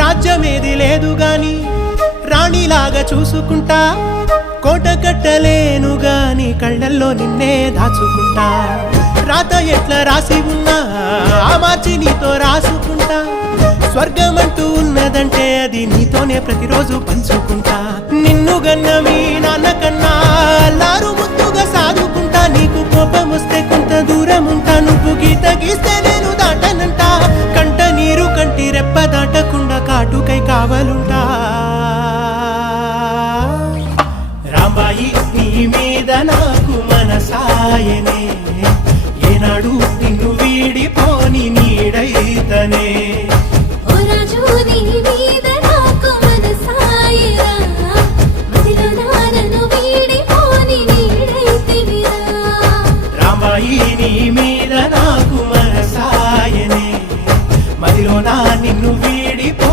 రాజ్యమేది లేదు గాని రాణిలాగా చూసుకుంటా, కోట కట్టలేను గాని కళ్ళల్లో నిన్నే దాచుకుంటా. రాత ఎట్లా రాసి ఉన్నా ఆ మార్చి నీతో రాసుకుంటా. స్వర్గమంటూ ఉన్నదంటే అది నీతోనే ప్రతిరోజు పంచుకుంటా. నిన్ను గన్న మీ నాన్న కన్నా అల్లారు ముద్దుగా సాదుకుంటా. నీకు కోపం వస్తే కొంత దూరం ఉంటా, నువ్వు గీత గీస్తే నేను దాటనంట. కంట నీరు కంటి రెప్ప దాటకుండా కాటుకై కావలుంటా. రాంబాయి నీ మీద నాకు మనసాయనే, ఏనాడు నిన్ను వీడిపోని నీడైతనే. ఓ రాజు నీ మీద